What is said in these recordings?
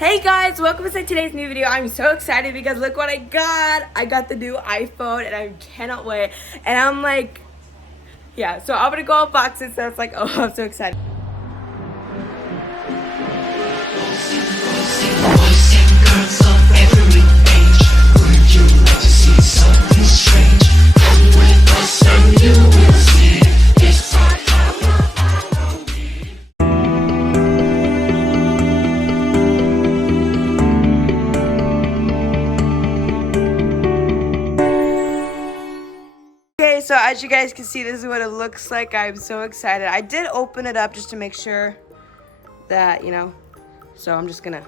Hey guys, welcome to today's new video. I'm so excited because look what I got. I got the new iPhone and I cannot wait. And I'm like, yeah, so I'm gonna go unbox it. So it's like, oh, I'm so excited. Okay, so as you guys can see, this is what it looks like. I'm so excited. I did open it up just to make sure that, so I'm just gonna.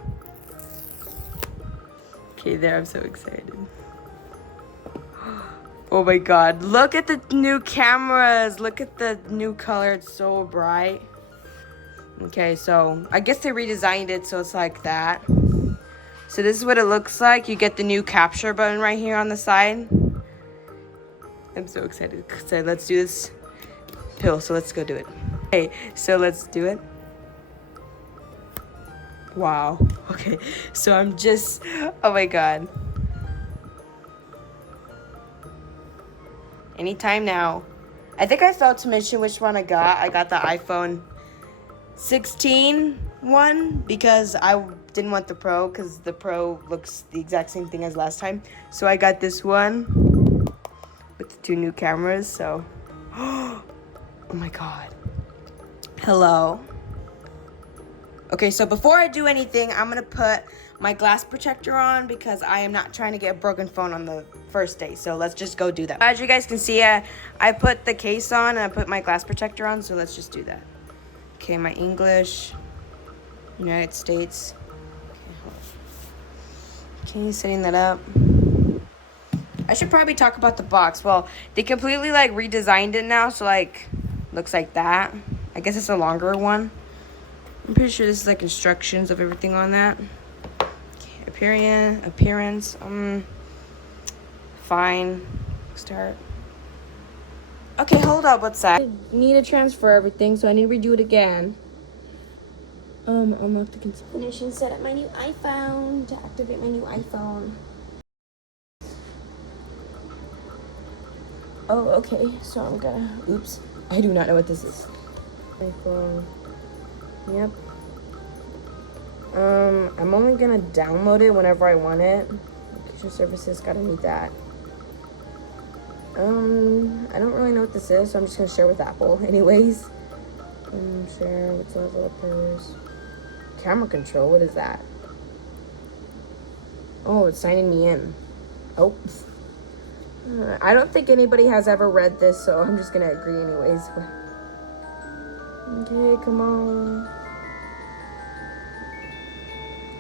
Okay, there, I'm so excited. Oh my god, look at the new cameras. Look at the new color, it's so bright. Okay, so I guess they redesigned it so it's like that. So this is what it looks like. You get the new capture button right here on the side. I'm so excited. So let's do this pill. So let's go do it. Okay, so let's do it. Wow. Okay, so I'm just, oh my god. Anytime now. I think I failed to mention which one I got. I got the iPhone 16 one because I didn't want the Pro because the Pro looks the exact same thing as last time. So I got this one with the two new cameras. So, oh my god. Hello. Okay, so before I do anything, I'm gonna put my glass protector on because I am not trying to get a broken phone on the first day. So let's just go do that. As you guys can see, I put the case on and I put my glass protector on. So let's just do that. Okay, my English, United States. Okay, setting that up. I should probably talk about the box. Well, they completely redesigned it now, so looks like that. I guess it's a longer one. I'm pretty sure this is instructions of everything on that. Okay, appearance, fine. Start. Okay, hold up, what's that? I need to transfer everything, so I need to redo it again. Unlock the configuration, set up my new iPhone to activate my new iPhone. Oh, okay, so I'm gonna, oops, I do not know what this is. iPhone, yep. I'm only gonna download it whenever I want it. Location services, gotta need that. I don't really know what this is, so I'm just gonna share with Apple anyways. Share with developers. Camera control, what is that? Oh, it's signing me in. Oh. I don't think anybody has ever read this, so I'm just gonna agree anyways. Okay, come on.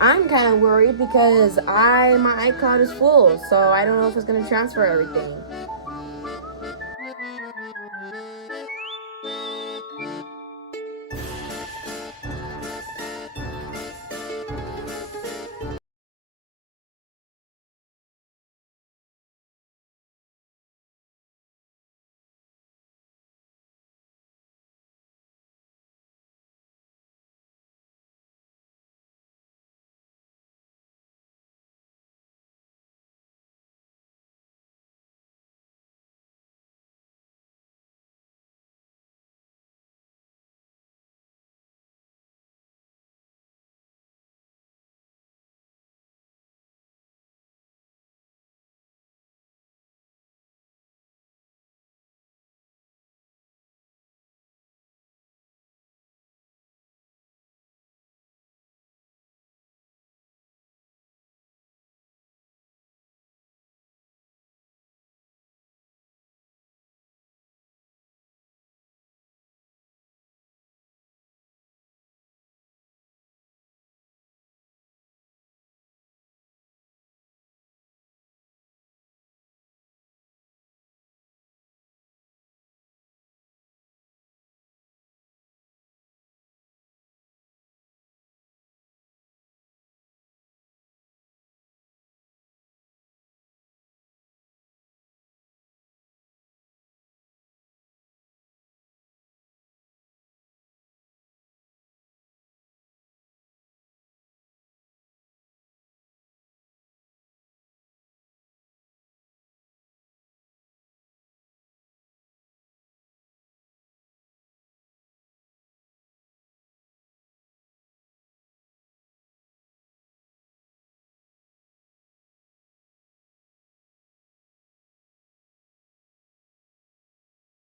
I'm kind of worried because my iCloud is full, so I don't know if it's gonna transfer everything.